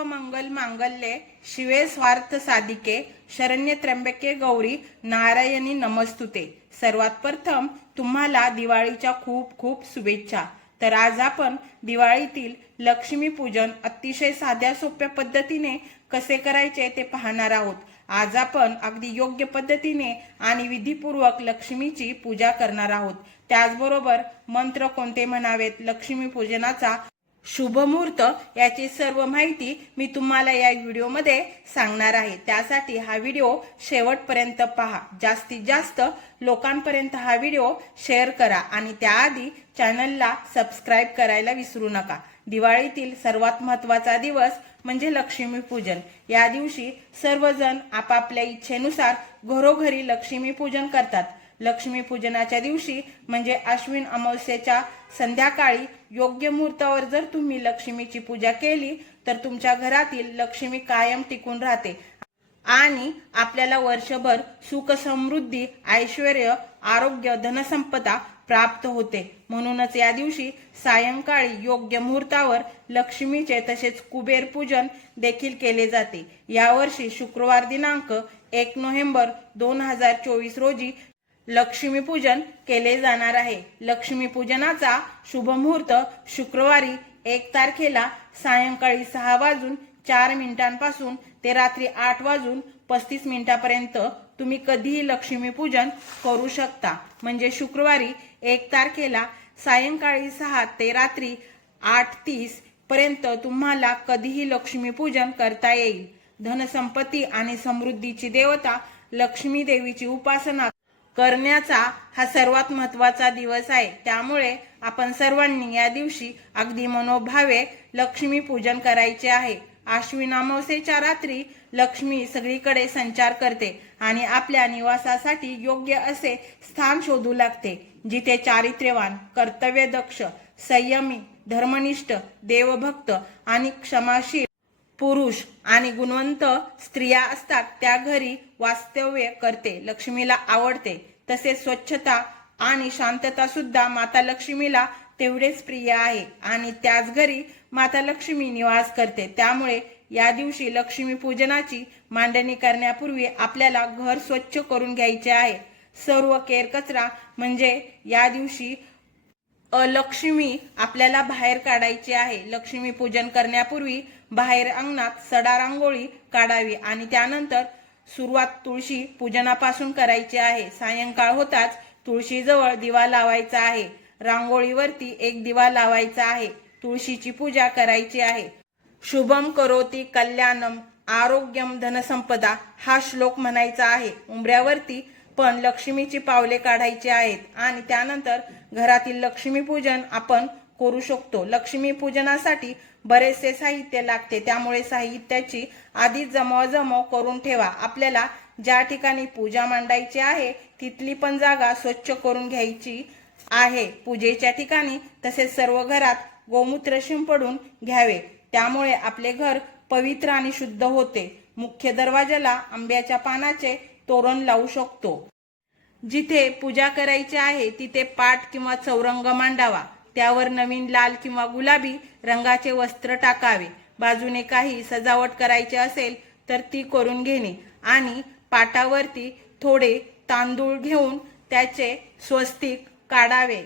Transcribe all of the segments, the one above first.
सर्व मंगल मांगल्ये शिवे स्वार्थ साधिके शरण्य त्र्यंबके गौरी नारायणी नमस्तुते। सर्वात प्रथम तुम्हाला दिवाळीच्या खूप खूप शुभेच्छा। तर आज आपण दिवाळीतील लक्ष्मी पूजन अतिशय साध्या सोप्या पद्धतीने कसे करायचे ते पाहणार आहोत। आज आपण अगदी योग्य पद्धतीने आणि विधीपूर्वक लक्ष्मीची पूजा करणार आहोत। त्याचबरोबर मंत्र कोणते म्हणावेत, लक्ष्मी पूजनाचा शुभ मुहूर्त याची सर्व माहिती मी तुम्हाला या व्हिडिओमध्ये सांगणार आहे। त्यासाठी हा व्हिडिओ शेवटपर्यंत पहा। जास्तीत जास्त लोकांपर्यंत हा व्हिडिओ शेअर करा आणि त्याआधी चॅनलला सबस्क्राइब करायला विसरू नका। दिवाळीतील सर्वात महत्त्वाचा दिवस म्हणजे लक्ष्मी पूजन। या दिवशी सर्वजण आपापल्या इच्छेनुसार घरोघरी लक्ष्मी पूजन करतात। लक्ष्मी पूजनाच्या दिवशी म्हणजे अश्विन अमावस्येच्या संध्याकाळी योग्य मुहूर्तावर जर तुम्ही लक्ष्मीची पूजा केली तर तुमच्या घरातील लक्ष्मी कायम टिकून राहते आणि आपल्याला वर्षभर सुख समृद्धी ऐश्वर्य आरोग्य धनसंपदा प्राप्त होते। म्हणूनच या दिवशी सायंकाळी योग्य मुहूर्तावर लक्ष्मीचे तसेच कुबेर पूजन देखील केले जाते। यावर्षी शुक्रवार दिनांक 1 नोव्हेंबर 2024 रोजी लक्ष्मी पूजन केले जाणार आहे। लक्ष्मी पूजनाचा शुभ मुहूर्त शुक्रवारी 1 तारखेला सायंकाळी 6:04 ते रात्री 8:35 तुम्ही कधीही लक्ष्मी पूजन करू शकता। म्हणजे शुक्रवारी 1 तारखेला सायंकाळी 6 ते रात्री 8:30 तुम्हाला कधीही लक्ष्मी पूजन करता येईल। धनसंपत्ती आणि समृद्धीची देवता लक्ष्मी देवीची उपासना करण्याचा हा सर्वात महत्त्वाचा दिवस आहे। त्यामुळे आपण सर्वांनी या दिवशी अगदी मनोभावे लक्ष्मी पूजन करायचे आहे। आश्विन अमावस्येच्या रात्री लक्ष्मी सगळीकडे संचार करते आणि आपल्या निवासासाठी योग्य असे स्थान शोधू लागते, जिथे चारित्र्यवान कर्तव्यदक्ष संयमी धर्मनिष्ठ देवभक्त आणि क्षमाशील पुरुष आणि गुणवंत स्त्रिया असतात त्या घरी वास्तव्य करते। लक्ष्मीला आवडते। तसेच स्वच्छता आणि शांतता सुद्धा माता लक्ष्मीला तेवढेच प्रिय आहे आणि त्याच घरी माता लक्ष्मी निवास करते। त्यामुळे या दिवशी लक्ष्मी पूजनाची मांडणी करण्यापूर्वी आपल्याला घर स्वच्छ करून घ्यायचे आहे। सर्व केर कचरा म्हणजे या दिवशी अलक्ष्मी आपल्याला बाहेर काढायची आहे। लक्ष्मी पूजन करण्यापूर्वी बाहेर अंगणात सडा रांगोळी काढावी आणि त्यानंतर सुरुवात तुळशी पूजनापासून करायची आहे। सायंकाळ होताच तुळशीजवळ दिवा लावायचा आहे। रांगोळीवरती एक दिवा लावायचा आहे। तुळशीची पूजा करायची आहे। शुभम करोति कल्याणम आरोग्यम धनसंपदा हा श्लोक म्हणायचा आहे। उंबऱ्यावरती पण लक्ष्मीची पावले काढायची आहेत आणि त्यानंतर घरातील लक्ष्मी पूजन आपण करू शकतो। लक्ष्मी पूजनासाठी बरेचसे साहित्य लागते, त्यामुळे साहित्याची आधीच जमवाजमव करून ठेवा। आपल्याला ज्या ठिकाणी पूजा मांडायची आहे तिथली पण जागा स्वच्छ करून घ्यायची आहे। पूजेच्या ठिकाणी तसेच सर्व घरात गोमूत्र शिंपडून घ्यावे, त्यामुळे आपले घर पवित्र आणि शुद्ध होते। मुख्य दरवाजाला आंब्याच्या पानाचे तोरण लावू शकतो। जिथे पूजा करायची आहे तिथे पाट किंवा चौरंग मांडावा। त्यावर नवीन लाल किंवा गुलाबी रंगाचे वस्त्र टाकावे। बाजूने काही सजावट करायची असेल तर ती करून घेणे आणि पाटावरती थोडे तांदूळ घेऊन त्याचे स्वस्तिक काढावे।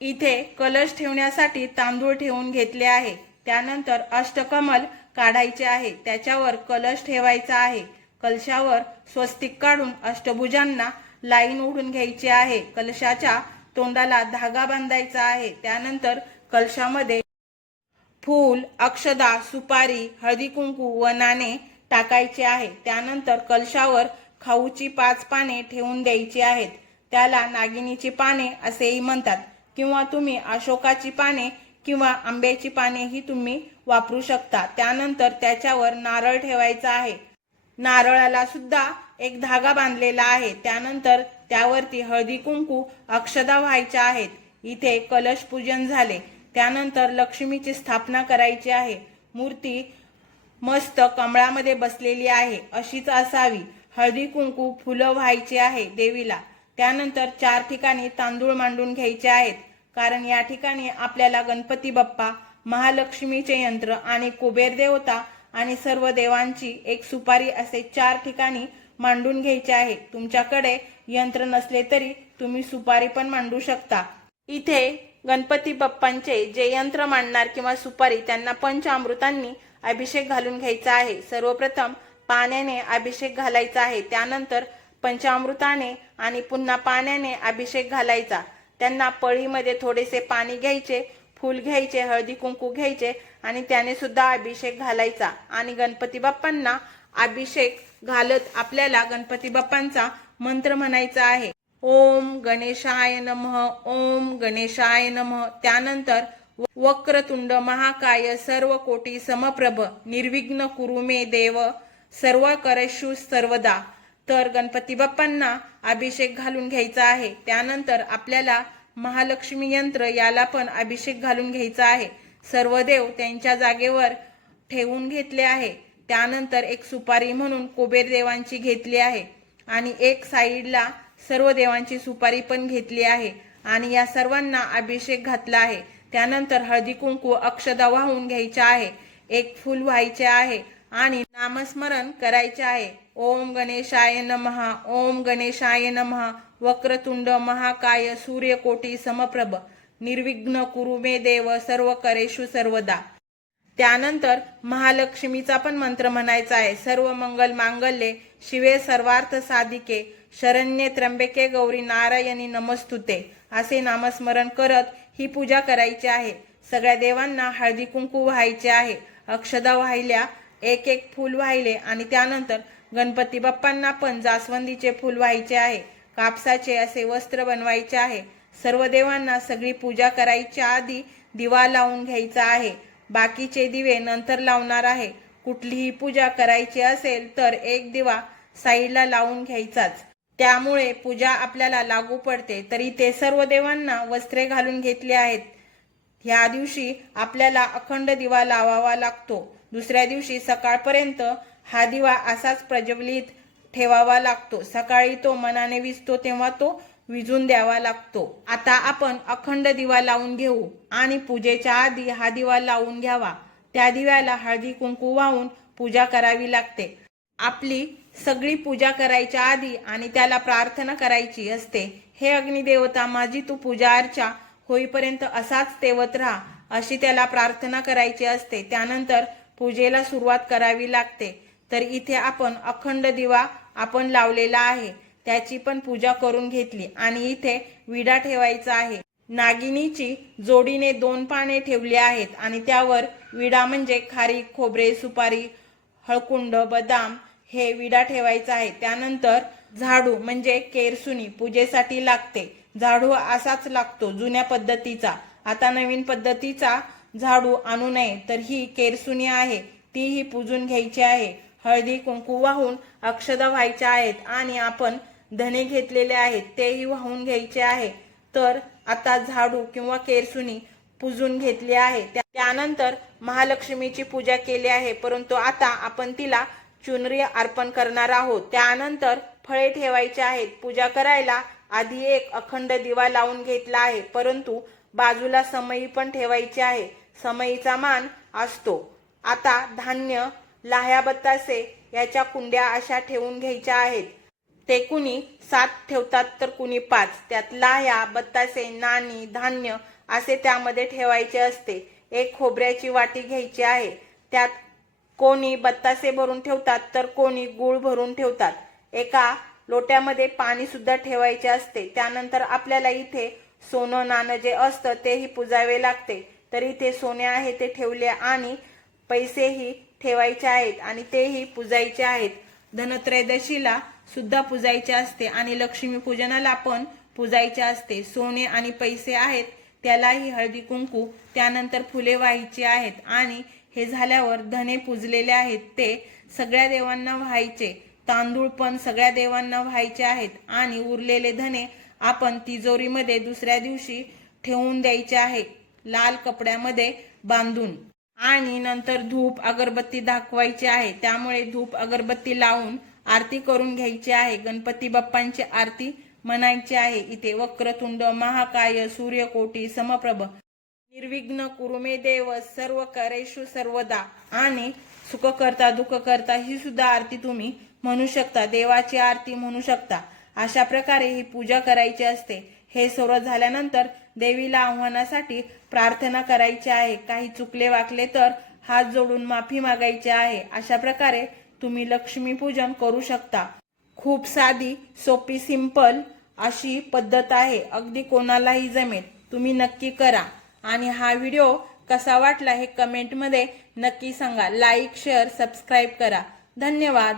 इथे कलश ठेवण्यासाठी तांदूळ ठेवून घेतले आहे। त्यानंतर अष्टकमल काढायचे आहे, त्याच्यावर कलश ठेवायचा आहे। कलशावर स्वस्तिक काढून अष्टभुजांना लाईन ओढून घ्यायची आहे। कलशाच्या तोंडाला धागा बांधायचा आहे। त्यानंतर कलशामध्ये फूल अक्षदा सुपारी हळदी कुंकू व नाणे टाकायचे आहे। त्यानंतर कलशावर खाऊची 5 पाने ठेवून द्यायची आहेत। त्याला नागिनीची पाने असेही म्हणतात किंवा तुम्ही अशोकाची पाने किंवा आंब्याची पाने ही तुम्ही वापरू शकता। त्यानंतर त्याच्यावर नारळ ठेवायचा आहे। नारळाला सुद्धा एक धागा बांधलेला आहे। त्यानंतर त्यावरती हळदी कुंकू अक्षदा व्हायच्या आहेत। इथे कलश पूजन झाले। त्यानंतर लक्ष्मीची स्थापना करायची आहे। मूर्ती मस्त कमळामध्ये बसलेली आहे अशीच असावी। हळदी कुंकू फुलं व्हायची आहे देवीला। त्यानंतर 4 ठिकाणी तांदूळ मांडून घ्यायचे आहेत, कारण या ठिकाणी आपल्याला गणपती बाप्पा महालक्ष्मीचे यंत्र आणि कुबेर देवता आणि सर्व देवांची एक सुपारी असे 4 ठिकाणी मांडून घ्यायचे आहे। तुमच्याकडे यंत्र नसले तरी तुम्ही सुपारी पण मांडू शकता। इथे गणपती बाप्पांचे जे यंत्र मांडणार किंवा सुपारी त्यांना पंचामृतांनी अभिषेक घालून घ्यायचा आहे। सर्वप्रथम पाण्याने अभिषेक घालायचा आहे, त्यानंतर पंचामृताने आणि पुन्हा पाण्याने अभिषेक घालायचा। त्यांना पळीमध्ये थोडेसे पाणी घ्यायचे, फूल घ्यायचे, हळदी कुंकू घ्यायचे आणि त्याने सुद्धा अभिषेक घालायचा आणि गणपती बाप्पांना अभिषेक घालत आपल्याला गणपती बाप्पांचा मंत्र म्हणायचा आहे, ओम गणेशाय नमः, ओम गणेशाय नमः। त्यानंतर वक्रतुंड महाकाय सर्व कोटी समप्रभ निर्विघ्न कुरु मे देव सर्व करेषु सर्वदा। तर गणपती बाप्पांना अभिषेक घालून घ्यायचा आहे। त्यानंतर आपल्याला महालक्ष्मी यंत्र याला पण अभिषेक घालून घ्यायचा आहे। सर्व देव त्यांच्या जागेवर ठेवून घेतले आहे। त्यानंतर एक सुपारी म्हणून कुबेर देवांची घेतली आहे आणि एक साईडला सर्व देवांची सुपारी पण घेतली आहे आणि या सर्वांना अभिषेक घातला आहे। त्यानंतर हळदी कुंकू अक्षदा वाहून घ्यायच्या आहे, एक फूल व्हायचे आहे आणि नामस्मरण करायचे आहे, ओम गणेशाय नमः, ओम गणेशाय नमः। वक्रतुंड महाकाय सूर्यकोटी समप्रभ निर्विघ्न कुरु मे देव सर्व करेषु सर्वदा। त्यानंतर महालक्ष्मीचा पण मंत्र म्हणायचा आहे, सर्व मंगल मांगल्ये शिवे सर्वार्थ साधिके शरण्ये त्र्यंबके गौरी नारायणी नमस्तुते असे नामस्मरण करत ही पूजा करायची आहे। सगळ्या देवांना हळदी कुंकू व्हायचे आहे, अक्षदा वाहिल्या, एक एक फूल वाहिले आणि त्यानंतर गणपती बाप्पांना पण जास्वंदीचे फूल व्हायचे आहे, कापसाचे असे वस्त्र बनवायचे आहे। सर्व देवांना सगळी पूजा करायच्या आधी दिवा लावून घ्यायचा आहे, बाकीचे दिवे नंतर लावणार आहे। कुठलीही पूजा करायची असेल तर एक दिवा साईडला लावून घ्यायचाच, त्यामुळे पूजा आपल्याला लागू पडते। तरी ते सर्व देवांना वस्त्रे घालून घेतले आहेत। ह्या दिवशी आपल्याला अखंड दिवा लावावा लागतो। दुसऱ्या दिवशी सकाळपर्यंत हा दिवा असाच प्रज्वलित ठेवावा लागतो। सकाळी तो मनाने विझतो तेव्हा तो विझून द्यावा लागतो। आता आपण अखंड दिवा लावून घेऊ आणि पूजेच्या आधी हा दिवा लावून घ्यावा। त्या दिव्याला हळदी कुंकू वाहून पूजा करावी लागते। आपली सगळी पूजा करायच्या आधी आणि त्याला प्रार्थना करायची असते, हे अग्निदेवता माझी तू पूजा अर्चा होईपर्यंत असाच तेवत राहा अशी त्याला प्रार्थना करायची असते। त्यानंतर पूजेला सुरुवात करावी लागते। तर इथे आपण अखंड दिवा आपण लावलेला आहे, त्याची पण पूजा करून घेतली आणि इथे विडा ठेवायचा आहे। नागिनीची जोडीने 2 पाने ठेवली आहेत आणि त्यावर विडा म्हणजे खारीक, खोबरे, सुपारी, हळकुंड, बदाम हे विडा ठेवायचा आहे। त्यानंतर झाडू म्हणजे केरसुनी पूजेसाठी लागते। झाडू असाच लागतो जुन्या पद्धतीचा, आता नवीन पद्धतीचा झाडू आणू नये। तर ही केरसुनी आहे, तीही पूजून घ्यायची आहे। हळदी कुंकू वाहून अक्षदा व्हायच्या आहेत आणि आपण धने घेतलेले आहेत तेही वाहून घ्यायचे आहे। तर आता झाडू किंवा केरसुनी पूजून घेतली आहे। त्यानंतर महालक्ष्मीची पूजा केली आहे, परंतु आता आपण तिला चुनरी अर्पण करणार आहोत। त्यानंतर फळे ठेवायचे आहेत। पूजा करायला आधी एक अखंड दिवा लावून घेतला आहे, परंतु बाजूला समई पण ठेवायची आहे, समईचा मान असतो। आता धान्य, लाह्या, बत्तासे याच्या कुंड्या अशा ठेवून घ्यायच्या आहेत। ते कुणी 7 ठेवतात तर कुणी 5। त्यात लाह्या, बत्तासे, नाणी, धान्य असे त्यामध्ये ठेवायचे असते। एक खोबऱ्याची वाटी घ्यायची आहे, त्यात कोणी बत्तासे भरून ठेवतात तर कोणी गूळ भरून ठेवतात। एका लोट्यामध्ये पाणी सुद्धा ठेवायचे असते। त्यानंतर आपल्याला इथे सोनं नाणं जे असतं तेही पुजावे लागते। तर इथे सोने आहे ते ठेवले आणि पैसेही ठेवायचे आहेत आणि तेही पुजायचे आहेत। धनत्रयोदशीला सुद्धा पुजायचे असते आणि लक्ष्मी पूजनाला पण पुजायचे असते। सोने आणि पैसे आहेत त्यालाही हळदी कुंकू, त्यानंतर फुले व्हायची आहेत आणि हे झाल्यावर धने पुजलेले आहेत ते सगळ्या देवांना व्हायचे। तांदूळ पण सगळ्या देवांना व्हायचे आहेत आणि उरलेले धने आपण तिजोरीमध्ये दुसऱ्या दिवशी ठेवून द्यायचे आहे, लाल कपड्यामध्ये बांधून। आणि नंतर धूप अगरबत्ती दाखवायची आहे, त्यामुळे धूप अगरबत्ती लावून आरती करून घ्यायची आहे। गणपती बाप्पांची आरती म्हणायची आहे। इथे वक्रतुंड महाकाय सूर्यकोटी समप्रभ निर्विघ्न कुरु मे देव सर्व करेषु सर्वदा आणि सुख करता दुःख करता ही सुद्धा आरती तुम्ही म्हणू शकता, देवाची आरती म्हणू शकता। अशा प्रकारे ही पूजा करायची असते। हे सर्व झाल्यानंतर देवीला आव्हानासाठी प्रार्थना करायची आहे। काही चुकले वाकले तर हात जोडून माफी मागायची आहे। अशा प्रकारे तुम्ही लक्ष्मी पूजन करू शकता। खूप साधी सोपी सिंपल अशी पद्धत आहे, अगदी कोणालाही जमेल। तुम्ही नक्की करा आणि हा व्हिडिओ कसा वाटला हे कमेंटमध्ये नक्की सांगा। लाईक शेअर सबस्क्राईब करा। धन्यवाद।